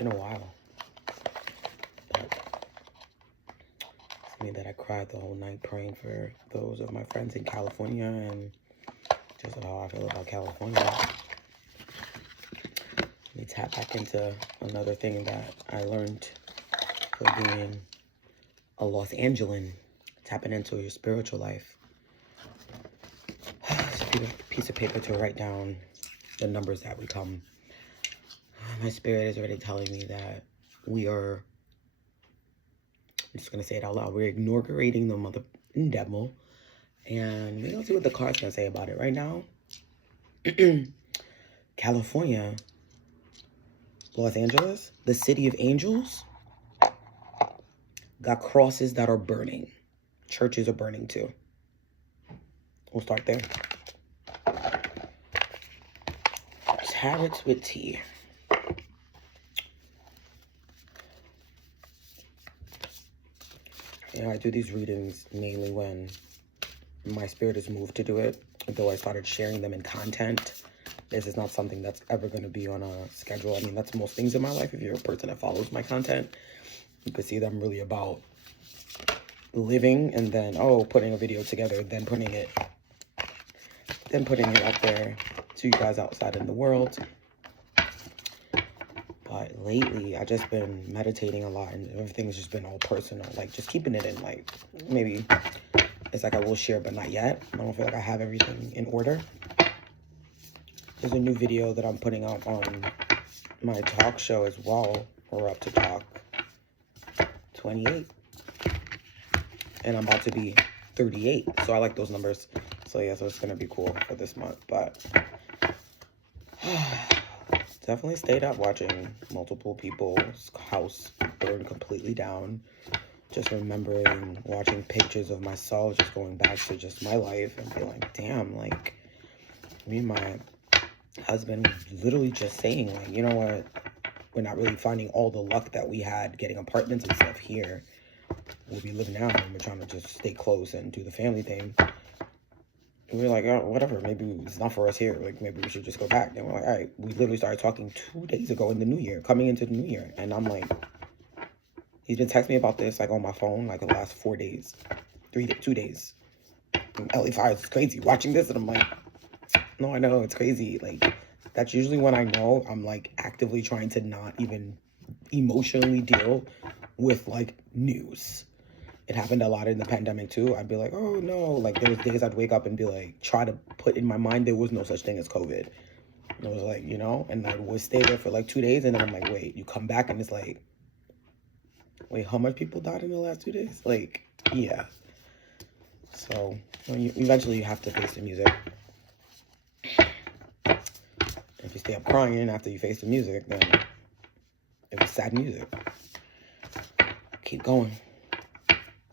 been a while. But it's me that I cried the whole night praying for those of my friends in California and just how I feel about California. Let me tap back into another thing that I learned for being a Los Angelan, tapping into your spiritual life. It's a piece of paper to write down the numbers that we come. My spirit is already telling me that we are, I'm just going to say it out loud, we're inaugurating the mother devil. And we're going to see what the card's going to say about it right now. California, Los Angeles, the city of angels, got crosses that are burning. Churches are burning too. We'll start there. Tarots with tea. You know, I do these readings mainly when my spirit is moved to do it. Though I started sharing them in content, this is not something that's ever going to be on a schedule. I mean, that's most things in my life. If you're a person that follows my content, you can see that I'm really about living and then, putting a video together, then putting it out there to you guys outside in the world. But lately, I've just been meditating a lot and everything's just been all personal. Like, just keeping it in, like, maybe it's like I will share, but not yet. I don't feel like I have everything in order. There's a new video that I'm putting out on my talk show as well. We're up to talk 28. And I'm about to be 38. So I like those numbers. So yeah, so it's going to be cool for this month. But definitely stayed up watching multiple people's house burn completely down. Just remembering watching pictures of myself, just going back to just my life and being like, damn, like, me and my husband literally just saying, like, you know what, we're not really finding all the luck that we had getting apartments and stuff here. We'll be living out and we're trying to just stay close and do the family thing. And we were like, oh, whatever, maybe it's not for us here. Like, maybe we should just go back. And we're like, all right, we literally started talking 2 days ago in the new year, coming into the new year. And I'm like, he's been texting me about this, like, on my phone, like, the last 4 days, 2 days. And LE5 is crazy watching this. And I'm like, no, I know, it's crazy. Like, that's usually when I know I'm, like, actively trying to not even emotionally deal with, like, news. It happened a lot in the pandemic, too. I'd be like, oh, no. Like, there was days I'd wake up and be like, try to put in my mind there was no such thing as COVID. And it was like, you know, and I would stay there for, like, 2 days. And then I'm like, wait, you come back and it's like, wait, how much people died in the last 2 days? Like, yeah. So, eventually you have to face the music. If you stay up crying after you face the music, then it's sad music. Keep going.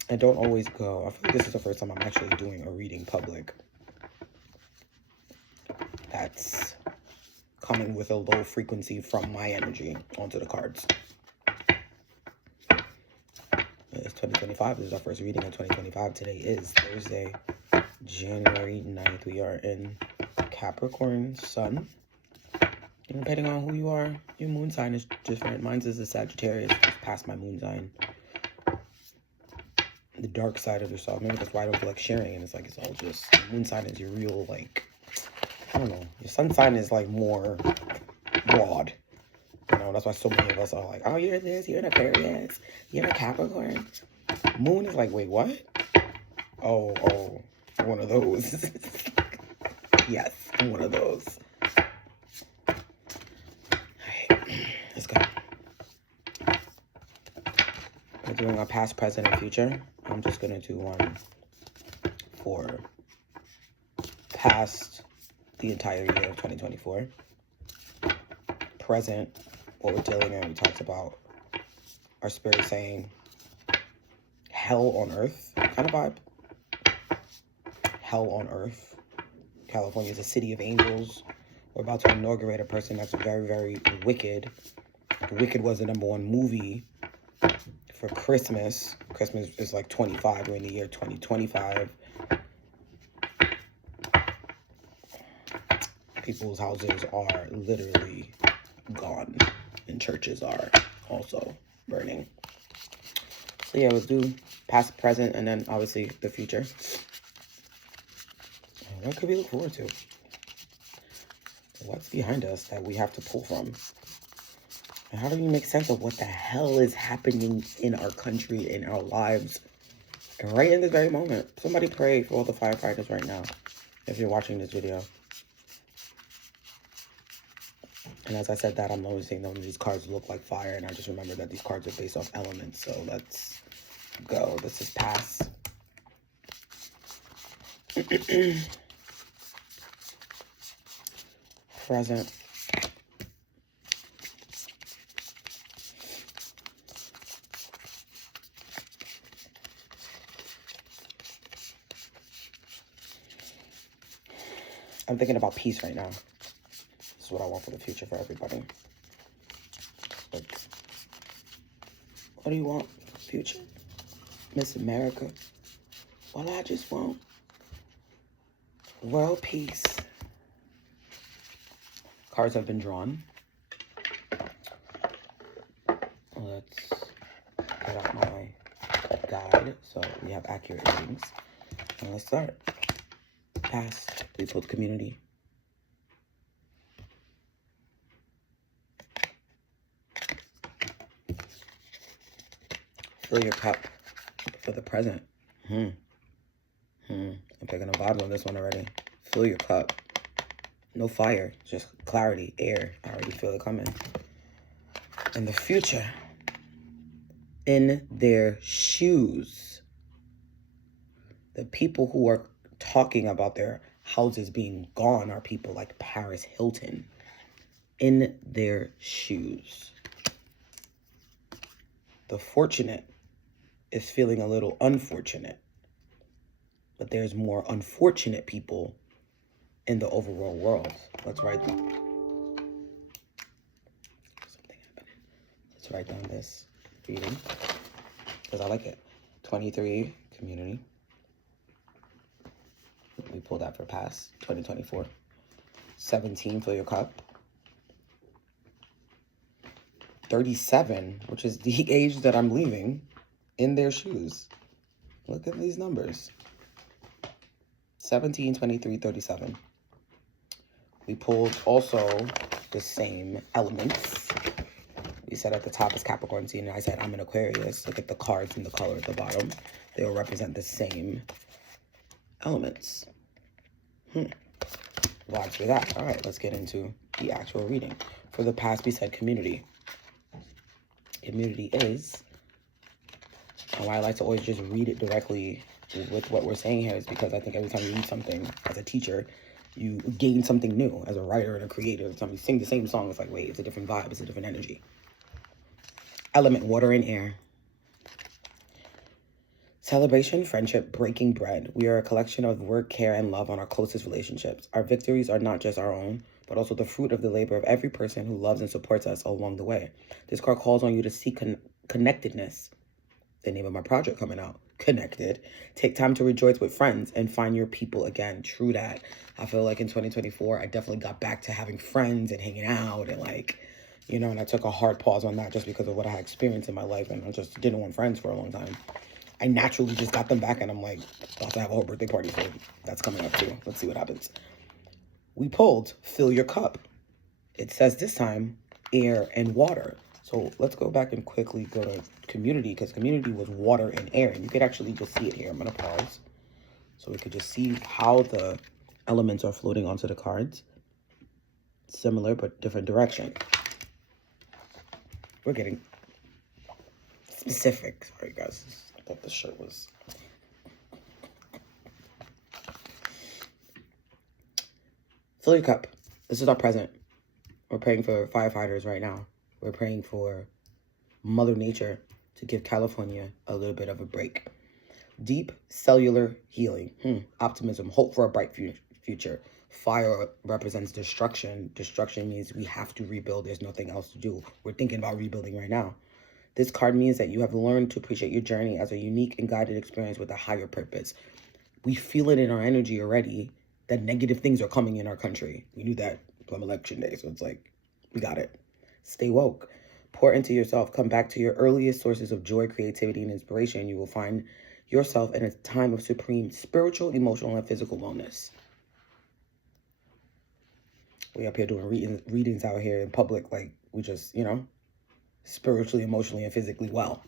And don't always go. I feel like this is the first time I'm actually doing a reading public. That's coming with a low frequency from my energy onto the cards. It's 2025. This is our first reading in 2025. Today is Thursday, January 9th. We are in Capricorn Sun. And depending on who you are, your moon sign is different. Mine is a Sagittarius, just past my moon sign. The dark side of yourself. Maybe that's why I don't feel like sharing. And it's like, it's all just, moon sign is your real, like, I don't know. Your sun sign is, like, more broad. You know, that's why so many of us are like, oh, you're this, you're an Aquarius, you're a Capricorn. Moon is like, wait, what? Oh, one of those. Yes, I'm one of those. All right, let's go. We're doing our past, present, and future. I'm just going to do one for past, the entire year of 2024. Present, what we're dealing in, we talked about our spirit saying hell on earth kind of vibe. Hell on earth. California is a city of angels. We're about to inaugurate a person that's very, very wicked. Wicked was the #1 movie for Christmas. Christmas is like 25. We're in the year 2025. People's houses are literally gone. and churches are also burning. So yeah, let's do past, present, and then obviously the future. What could we look forward to? What's behind us that we have to pull from? And how do we make sense of what the hell is happening in our country, in our lives, and right in this very moment? Somebody pray for all the firefighters right now, if you're watching this video. And as I said that, I'm noticing that these cards look like fire, and I just remember that these cards are based off elements. So let's go. This is pass. Present. I'm thinking about peace right now. This is what I want for the future for everybody. Like, what do you want for the future? Miss America? Well, I just want world peace. Cards have been drawn. Let's get out my guide so we have accurate readings. And let's start. Past, BIPOC community. Fill your cup for the present. I'm picking up vibes on this one already. Fill your cup. No fire, just clarity, air. I already feel it coming. And the future. In their shoes. The people who are talking about their houses being gone are people like Paris Hilton. In their shoes. The fortunate is feeling a little unfortunate. But there's more unfortunate people in the overall world. Let's write down. Something happening. Let's write down this reading because I like it. 23 community. We pulled that for past 2024. 17, fill your cup. 37, which is the age that I'm leaving, in their shoes. Look at these numbers. 17, 23, 37. We pulled also the same elements. We said at the top is Capricorn seed, and I said I'm an Aquarius. Look at the cards and the color at the bottom. They will represent the same elements. Vibes for that. All right, let's get into the actual reading. For the past, we said community. Community is, and why I like to always just read it directly with what we're saying here is because I think every time you read something as a teacher, you gain something new as a writer and a creator. Sometimes you sing the same song, it's like, wait, it's a different vibe, it's a different energy. Element, water and air. Celebration, friendship, breaking bread. We are a collection of work, care, and love on our closest relationships. Our victories are not just our own, but also the fruit of the labor of every person who loves and supports us along the way. This card calls on you to seek connectedness. The name of my project coming out. Connected. Take time to rejoice with friends and find your people again. True that. I feel like in 2024, I definitely got back to having friends and hanging out and like, you know, and I took a hard pause on that just because of what I had experienced in my life, and I just didn't want friends for a long time. I naturally just got them back, and I'm like, about to have a whole birthday party, so that's coming up too. Let's see what happens. We pulled fill your cup. It says this time air and water. So let's go back and quickly go to community, because community was water and air, and you could actually just see it here. I'm gonna pause so we could just see how the elements are floating onto the cards. Similar but different direction. We're getting specific. Sorry guys, I thought the shirt was. Fill your cup. This is our present. We're praying for firefighters right now. We're praying for Mother Nature to give California a little bit of a break. Deep cellular healing. Optimism. Hope for a bright future. Fire represents destruction. Destruction means we have to rebuild. There's nothing else to do. We're thinking about rebuilding right now. This card means that you have learned to appreciate your journey as a unique and guided experience with a higher purpose. We feel it in our energy already that negative things are coming in our country. We knew that from election day, so it's like, we got it. Stay woke. Pour into yourself. Come back to your earliest sources of joy, creativity, and inspiration. You will find yourself in a time of supreme spiritual, emotional, and physical wellness. We up here doing readings out here in public, like we just, spiritually, emotionally, and physically well.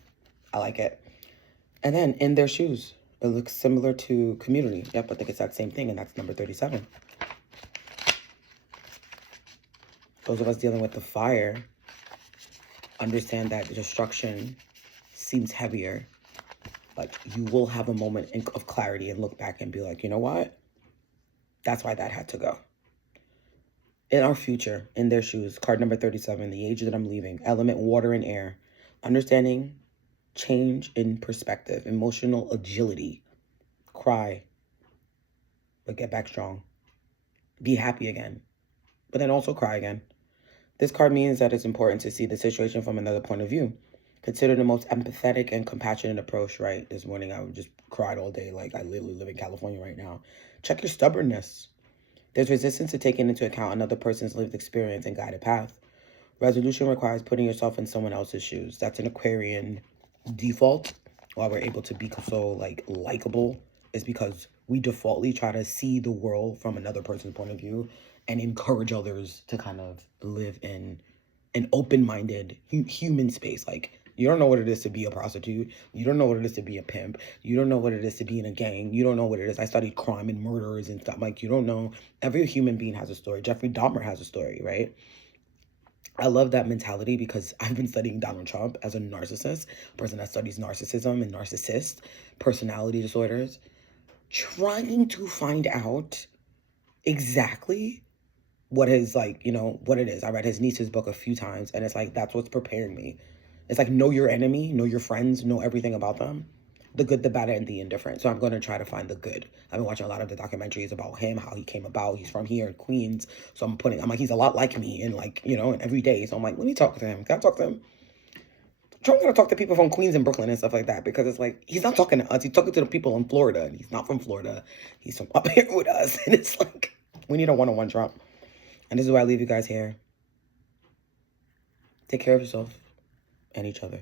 I like it. And then in their shoes, it looks similar to community. Yep, I think it's that same thing, and that's number 37. Those of us dealing with the fire understand that destruction seems heavier. Like, you will have a moment of clarity and look back and be like, you know what? That's why that had to go. In our future, in their shoes, card number 37, the age that I'm leaving, element, water, and air. Understanding change in perspective, emotional agility. Cry, but get back strong. Be happy again, but then also cry again. This card means that it's important to see the situation from another point of view. Consider the most empathetic and compassionate approach, right? This morning, I just cried all day. Like, I literally live in California right now. Check your stubbornness. There's resistance to taking into account another person's lived experience and guided path. Resolution requires putting yourself in someone else's shoes. That's an Aquarian default. Why we're able to be so, likable is because we defaultly try to see the world from another person's point of view and encourage others to kind of live in an open-minded human space. Like, you don't know what it is to be a prostitute. You don't know what it is to be a pimp. You don't know what it is to be in a gang. You don't know what it is. I studied crime and murderers and stuff. Like, you don't know. Every human being has a story. Jeffrey Dahmer has a story, right? I love that mentality because I've been studying Donald Trump as a narcissist, a person that studies narcissism and narcissist personality disorders, trying to find out exactly what is, what it is. I read his niece's book a few times, and it's like, that's what's preparing me. It's like, know your enemy, know your friends, know everything about them. The good, the bad, and the indifferent. So I'm going to try to find the good. I've been watching a lot of the documentaries about him, how he came about. He's from here in Queens. So I'm like, he's a lot like me and and every day. So I'm like, let me talk to him. Can I talk to him? Trump's going to talk to people from Queens and Brooklyn and stuff like that, because it's like, he's not talking to us. He's talking to the people in Florida, and he's not from Florida. He's from up here with us. And it's like, we need a one-on-one Trump. And this is why I leave you guys here. Take care of yourself and each other.